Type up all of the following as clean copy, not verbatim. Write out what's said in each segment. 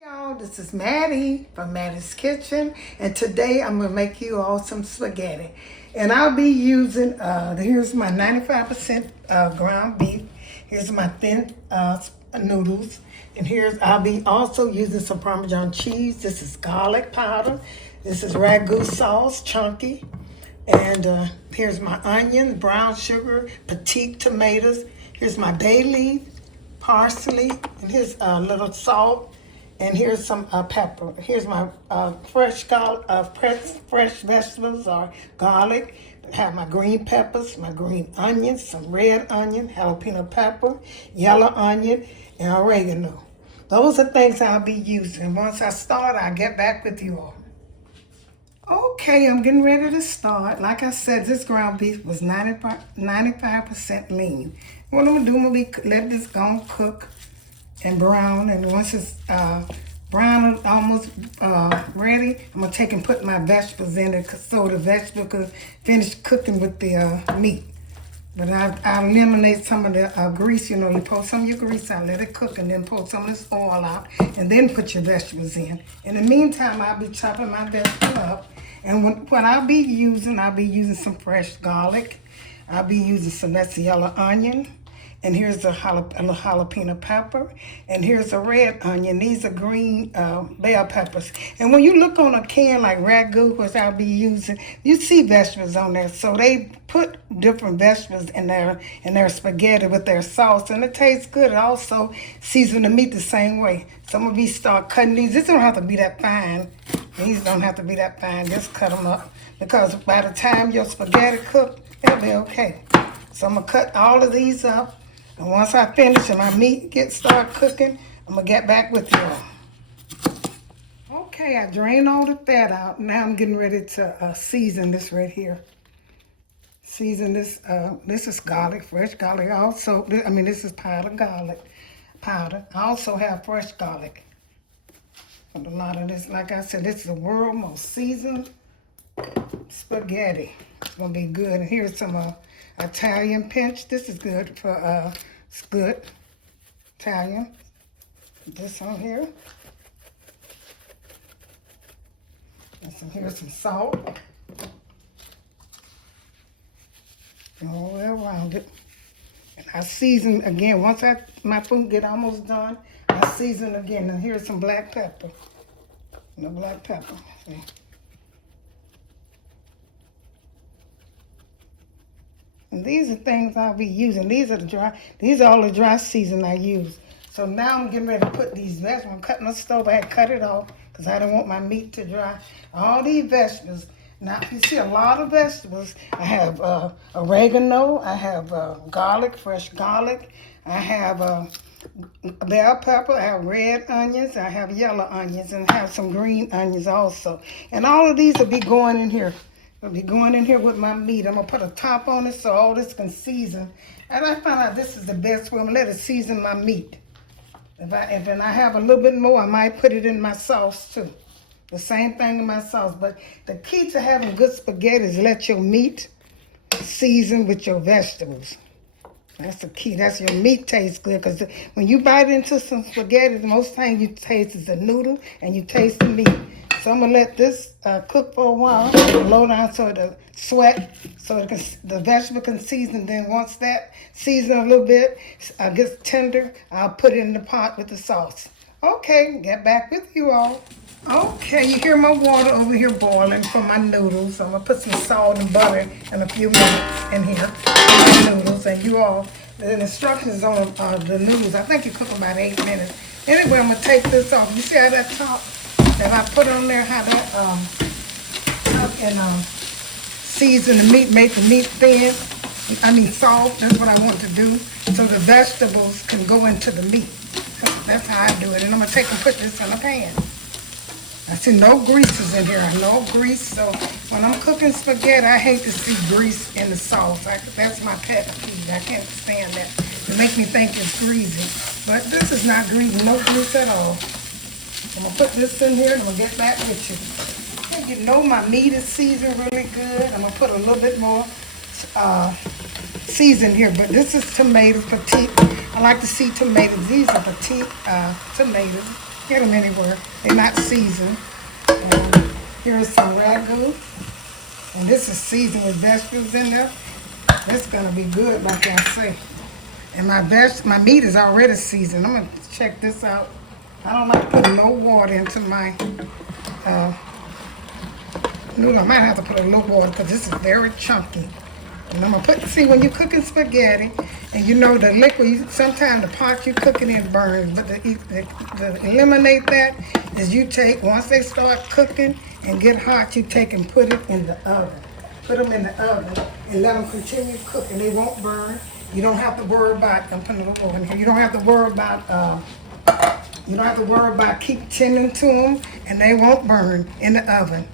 Y'all, this is Mattie from Mattie's Kitchen, and today I'm gonna make you all some spaghetti. And I'll be using, here's my 95% ground beef, here's my thin noodles, and I'll be also using some Parmesan cheese. This is garlic powder, this is ragu sauce, chunky, and here's my onion, brown sugar, petite tomatoes, here's my bay leaf, parsley, and here's a little salt, and here's some pepper. Here's my fresh vegetables or garlic. I have my green peppers, my green onions, some red onion, jalapeno pepper, yellow onion, and oregano. Those are things I'll be using. Once I start, I'll get back with you all. Okay, I'm getting ready to start. Like I said, this ground beef was 95% lean. What I'm gonna do, let this go and cook and brown, and once it's brown and almost ready, I'm gonna take and put my vegetables in it so the vegetable could finish cooking with the meat. But I eliminate some of the grease. You pour some of your grease out, let it cook, and then pour some of this oil out, and then put your vegetables in. In the meantime, I'll be chopping my vegetable up, and what I'll be using some fresh garlic. I'll be using that's yellow onion. And here's a jalapeno pepper. And here's a red onion. These are green bell peppers. And when you look on a can like ragu, which I'll be using, you see vegetables on there. So they put different vegetables in their spaghetti with their sauce. And it tastes good. It also season the meat the same way. Some of you start cutting these. This don't have to be that fine. These don't have to be that fine. Just cut them up. Because by the time your spaghetti cook, it'll be okay. So I'm going to cut all of these up. And once I finish and my meat start cooking, I'm going to get back with you all. Okay, I drained all the fat out. Now I'm getting ready to season this right here. Season this. This is garlic, fresh garlic. This is powdered garlic powder. I also have fresh garlic. And a lot of this, like I said, this is the world's most seasoned spaghetti. It's going to be good. And here's some Italian pinch. This is good for it's good Italian. This on here. And here's some salt. All the way around it. And I season again. Once my food get almost done, I season again. And here's some black pepper. And the black pepper. See? And these are things I'll be using. These are all the dry season I use. So now I'm getting ready to put these vegetables. I'm cutting the stove. I had cut it off because I don't want my meat to dry. All these vegetables. Now you see a lot of vegetables. I have oregano. I have garlic, fresh garlic. I have bell pepper. I have red onions. I have yellow onions, and I have some green onions also. And all of these will be going in here. I'll be going in here with my meat. I'm going to put a top on it so all this can season. And I found out this is the best way. I'm going to let it season my meat. If I have a little bit more, I might put it in my sauce too. The same thing in my sauce. But the key to having good spaghetti is let your meat season with your vegetables. That's the key. That's your meat tastes good. Because when you bite into some spaghetti, the most thing you taste is the noodle and you taste the meat. So I'm going to let this cook for a while, low down so it'll sweat, so the vegetable can season. Then once that seasons a little bit, gets tender, I'll put it in the pot with the sauce. Okay, get back with you all. Okay, you hear my water over here boiling for my noodles. So I'm going to put some salt and butter in a few minutes in here for my noodles. And you all, the instructions on the noodles, I think you cook about 8 minutes. Anyway, I'm going to take this off. You see how that top that I put on there, how that season the meat, make the meat thin, soft. That's what I want to do, so the vegetables can go into the meat. That's how I do it. And I'm going to take and put this in a pan. I see no greases in here, no grease. So when I'm cooking spaghetti, I hate to see grease in the sauce. That's my pet peeve. I can't stand that. It makes me think it's greasy. But this is not greasy, no grease at all. I'm going to put this in here and I'm going to get back with you. And you know my meat is seasoned really good. I'm going to put a little bit more season here. But this is tomatoes, petite. I like to see tomatoes. These are petite tomatoes. Get them anywhere. They're not seasoned. And here's some ragu. And this is seasoned with vegetables in there. It's gonna be good, like I say. And my meat is already seasoned. I'm gonna check this out. I don't like putting no water into my noodle. I might have to put a little water because this is very chunky. And I'm gonna see, when you're cooking spaghetti, and you know the liquid, sometimes the pot you're cooking in burns, but to eliminate that is you take, once they start cooking and get hot, you take and put it in the oven. Put them in the oven and let them continue cooking. They won't burn. You don't have to worry about, I'm putting a little over in here, you don't have to worry about keep tending to them, and they won't burn in the oven.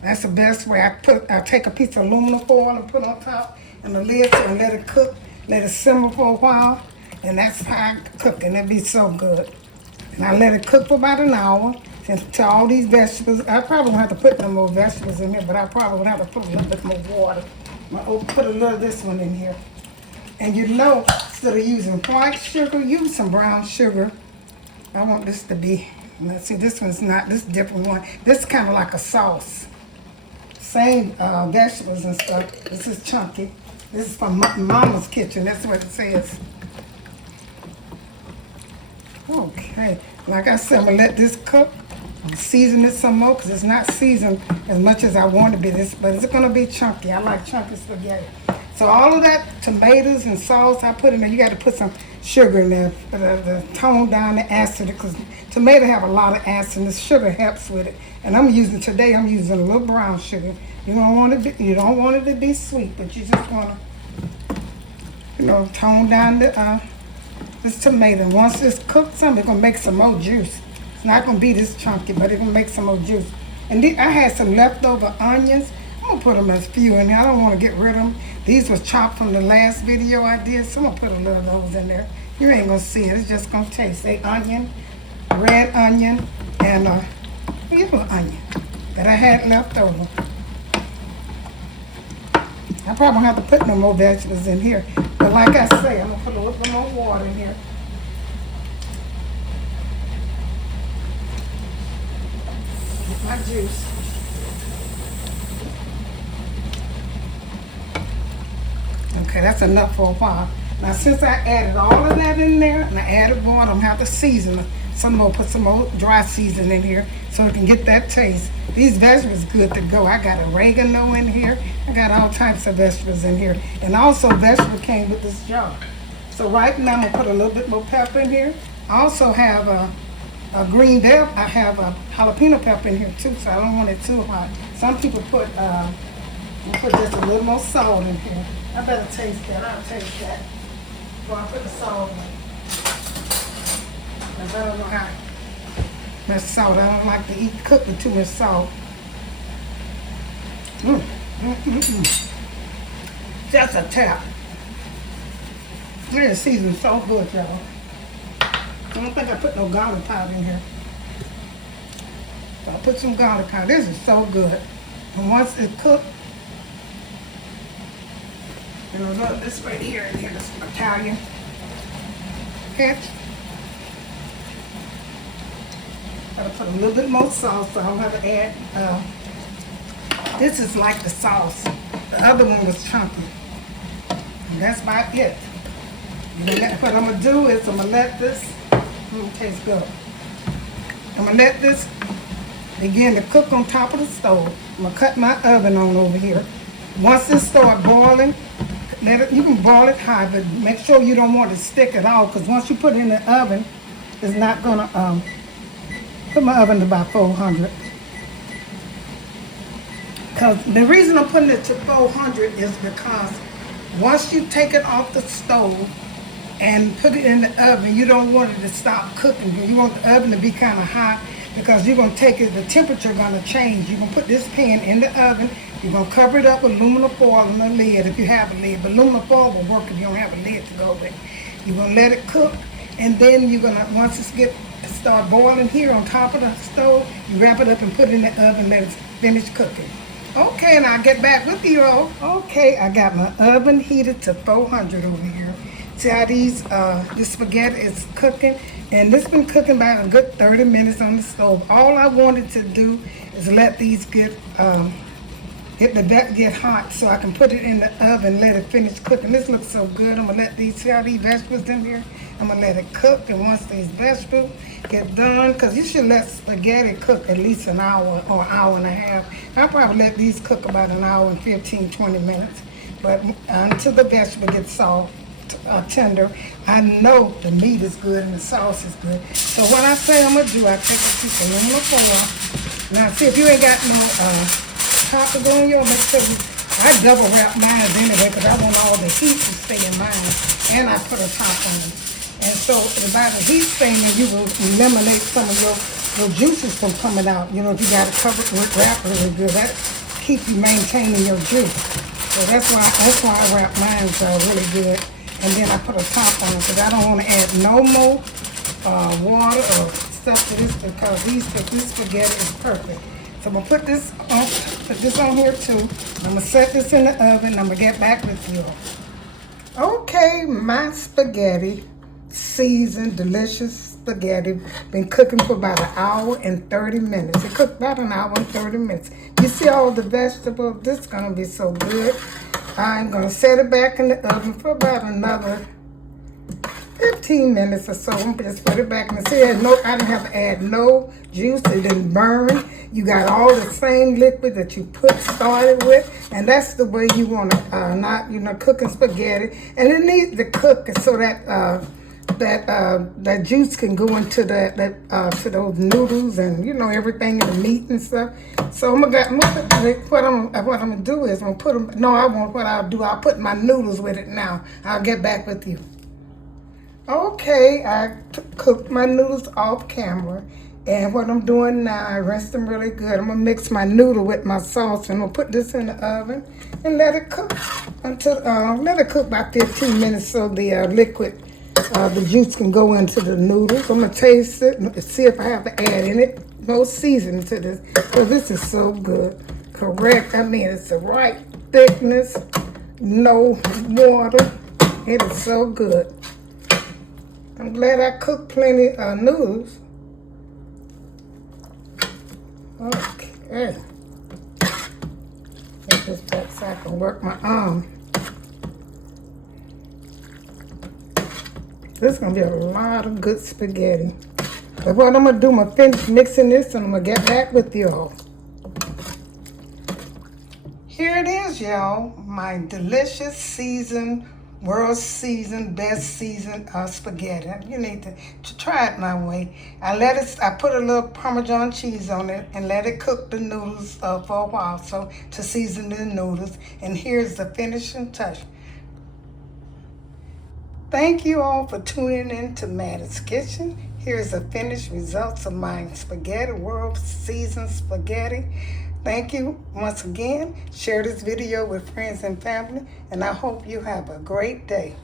That's the best way. I take a piece of aluminum foil and put on top and the lid and let it cook, let it simmer for a while, and that's how I cook, and it'll be so good. And I let it cook for about an hour until all these vegetables. I probably won't have to put no more vegetables in here, but I probably would have to put a little bit more water. I'll put a little of this one in here. And you know, instead of using white sugar, use some brown sugar. I want this to be, let's see, this one's not, this different one. This is kind of like a sauce. Same vegetables and stuff. This is chunky. This is from Mama's kitchen. That's what it says. Okay. Like I said, I'm going to let this cook. I'll season it some more because it's not seasoned as much as I want to be. But it's going to be chunky. I like chunky spaghetti. So all of that tomatoes and sauce I put in there, you got to put some sugar in there to tone down the acid, because tomato have a lot of acid and the sugar helps with it. And I'm using a little brown sugar. You don't want it to be sweet, but you just want to, tone down this tomato. And once it's cooked some, it's gonna make some more juice. It's not gonna be this chunky, but it's gonna make some more juice. And I had some leftover onions. I'm gonna put them as few in here. I don't want to get rid of them. These was chopped from the last video I did, so I'm gonna put a little of those in there. You ain't gonna see it. It's just gonna taste. Onion, red onion, and yellow onion that I had left over. I probably won't have to put no more vegetables in here, but like I say, I'm gonna put a little bit more water in here. Get my juice. Okay, that's enough for a while. Now, since I added all of that in there, and I added water, I'm gonna have to season it. Put some more dry seasoning in here so it can get that taste. These vegetables good to go. I got oregano in here. I got all types of vegetables in here. And also, vegetable came with this jar. So right now, I'm gonna put a little bit more pepper in here. I also have a green bell. I have a jalapeno pepper in here too, so I don't want it too hot. Some people put just a little more salt in here. I better taste that. I'll taste that before I put the salt in. I don't know how much salt. I don't like to cook with too much salt. Just a tap. The season's so good, y'all. I don't think I put no garlic powder in here. So I'll put some garlic powder. This is so good. And once it's cooked, look, this right here, and here, this Italian catch. Gotta put a little bit more sauce, so I don't have to add. This is like the sauce. The other one was chunky. And that's about it. What I'm gonna do is I'm gonna let this, tastes good. I'm gonna let this begin to cook on top of the stove. I'm gonna cut my oven on over here. Once this starts boiling, you can boil it high, but make sure you don't want it to stick at all, because once you put it in the oven, it's not gonna, put my oven to about 400. Because the reason I'm putting it to 400 is because once you take it off the stove and put it in the oven, you don't want it to stop cooking. You want the oven to be kind of hot, because you're going to take it, the temperature going to change. You're going to put this pan in the oven. You're going to cover it up with aluminum foil on the lid if you have a lid. But aluminum foil will work if you don't have a lid to go with. You're going to let it cook, and then you're going to, once it start boiling here on top of the stove, you wrap it up and put it in the oven and let it finish cooking. Okay, and I'll get back with you all. Okay, I got my oven heated to 400 over here. See how this spaghetti is cooking? And this been cooking about a good 30 minutes on the stove. All I wanted to do is let these get hot so I can put it in the oven and let it finish cooking. This looks so good. I'm gonna let see all these vegetables in here. I'm gonna let it cook, and once these vegetables get done, because you should let spaghetti cook at least an hour or hour and a half. I'll probably let these cook about an hour and 15, 20 minutes. But until the vegetable gets soft, tender, I know the meat is good and the sauce is good. So what I say I'm gonna do, I take a piece of aluminum foil. Now see, if you ain't got no topper on yours, make sure I double wrap mine anyway because I want all the heat to stay in mine, and I put a top on it. And so by the heat staying there, you will eliminate some of your juices from coming out. You know, if you got it covered with wrap really good, that keep you maintaining your juice. So that's why I wrap mine really good. And then I put a top on it because I don't want to add no more water or stuff to this because this spaghetti is perfect. So I'm gonna put this on here too. I'm gonna set this in the oven. I'm gonna get back with you. Okay, my spaghetti, seasoned, delicious spaghetti, been cooking for about an hour and 30 minutes. It cooked about an hour and 30 minutes. You see all the vegetables? This is gonna be so good. I'm gonna set it back in the oven for about another 15 minutes or so. I'm gonna just put it back and see. I didn't have to add no juice. It didn't burn. You got all the same liquid that you started with, and that's the way you want to not cooking spaghetti. And it needs to cook so that that juice can go into to those noodles and everything in the meat and stuff. So what I'm gonna do is I'm gonna put them. No, I won't. What I'll do, I'll put my noodles with it now. I'll get back with you. Okay, I cooked my noodles off camera, and what I'm doing now, I rinse them really good. I'm gonna mix my noodle with my sauce, and I'm gonna put this in the oven and let it cook about 15 minutes so the liquid, the juice can go into the noodles. I'm gonna taste it and see if I have to add in it no seasoning to this, because this is so good. Correct. I mean, it's the right thickness, no water. It is so good. I'm glad I cooked plenty of noodles. Okay. Get this back so I can work my arm. This is going to be a lot of good spaghetti. But what I'm going to do, I'm going to finish mixing this and I'm going to get back with y'all. Here it is, y'all. My delicious seasoned, world seasoned, best seasoned spaghetti. You need to try it my way. I put a little Parmesan cheese on it and let it cook the noodles for a while, so to season the noodles. And here's the finishing touch. Thank you all for tuning in to Mattie's Kitchen. Here's the finished results of my spaghetti, world seasoned spaghetti. Thank you once again. Share this video with friends and family, and I hope you have a great day.